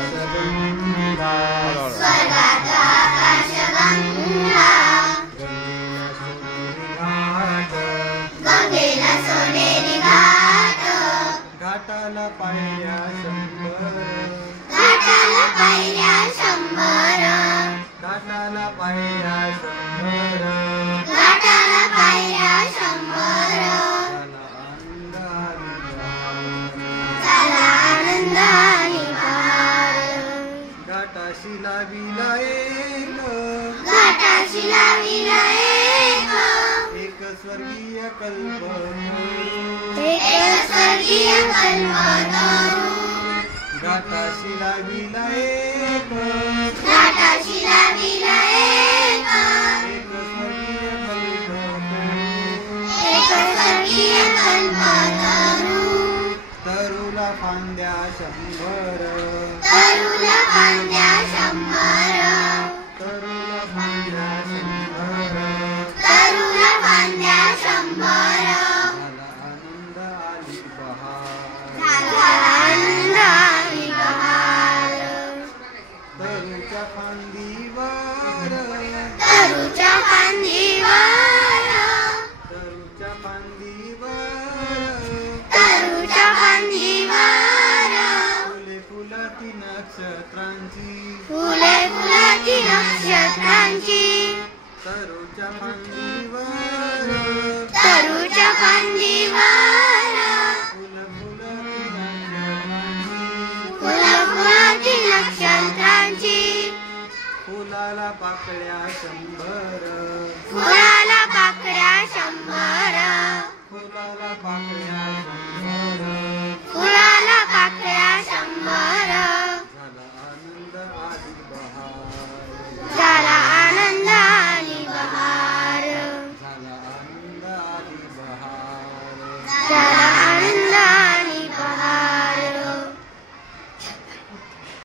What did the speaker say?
आकाशगंगा स्वर्गात आकाशगंगा गंगेला सोनेरी घाट घाटाला पायऱ्या शंभर घाटाला पायऱ्या शंभर घाटाला पायऱ्या शंभर घाटाला पायऱ्या शंभर चला आनंदाने घाटाशी लाविला एक घाटाशी लाविला एक स्वर्गीय कल्प एक स्वर्गीय कल्पतरू घाटाशी लाविला एक घाटाशी लाविला एक स्वर्गीय कल्प एक स्वर्गीय कल्पतरू तरुला फांद्या शंभर तरुला फांद्या शंभर तरुला फांद्या शंभर तरुला फांद्या शंभर झाला आनंद आली बहार झाला आनंद आली बहार तरुच्या फांदीवर तरुच्या फांदीवर तरुच्या फांदीवर फुले फुलाती नक्षत्रांची फुले फुलाची नक्षत्रांची तरुच्या फांदीवर तरुच्या फांदीवर फुल फुलाती नक्षत्रांची फुल फुलाची नक्षत्रांची फुलाला पाकळ्या शंभर फुलाला पाकळ्या शंभर फुलाला पाकळ्या शंभर फुलाला पाकळ्या